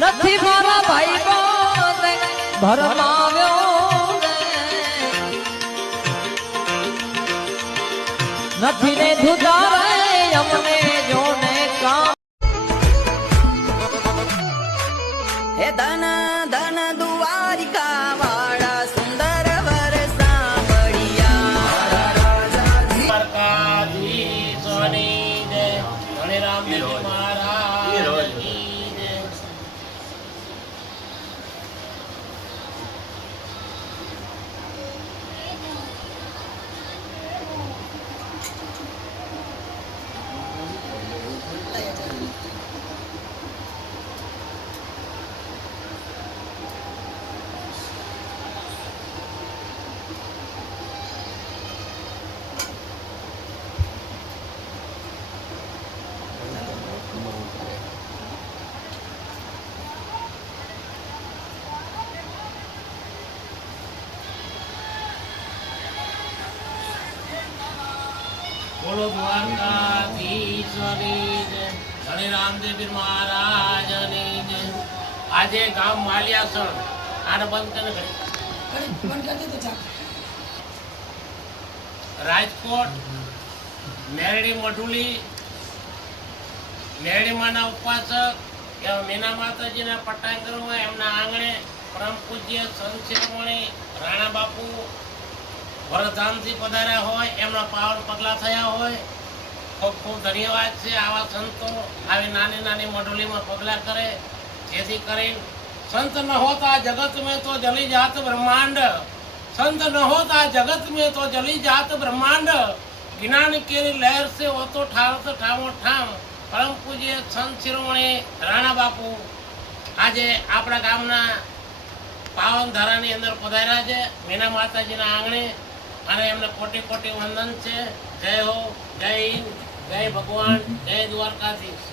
નથી મારા ભાઈ ભરમાવ્યો નથી ને ધુધારે અમને જોને કામ હે ધન ધન દ્વારિકા વાળા સુંદર વર સાંભળિયા સોની જય ધણી રામદેવ મહારાજ કી જય. બોલો દ્વારકાધીશ્વરી જય ધણી રામદેવ મહારાજની જય. આજે ગામ માલિયાસણ આને બંધ કરે રાજકોટ મેરડી મઢુલી મેરડીમાંના ઉપાસક એવા મીના માતાજીના પટાંગણમાં એમના આંગણે પરમ પૂજ્ય સંત શિરોમણી રાણા બાપુ વરધામથી પધાર્યા હોય એમના પાવન પગલા થયા હોય. ખૂબ ખૂબ ધન્યવાદ છે આવા સંતો આવી નાની નાની મઢુલીમાં પગલા કરે જેથી કરીને સંત ન હોતા જગત में तो जली जात ब्रह्मांड संत न होता जगत में तो जली जात ब्रह्मांड ज्ञान की लहर से वो तो ठावत ठामो ठाम પરમ પૂજ્ય સંત શિરોમણી રાણા બાપુ આજે આપણા ગામના પાવન ધારાની અંદર પધાર્યા છે મીના માતાજીના આંગણે અને એમને કોટી કોટી વંદન છે. જય હો, જય હિન્દ, જય ભગવાન, જય દ્વારકાધીશ.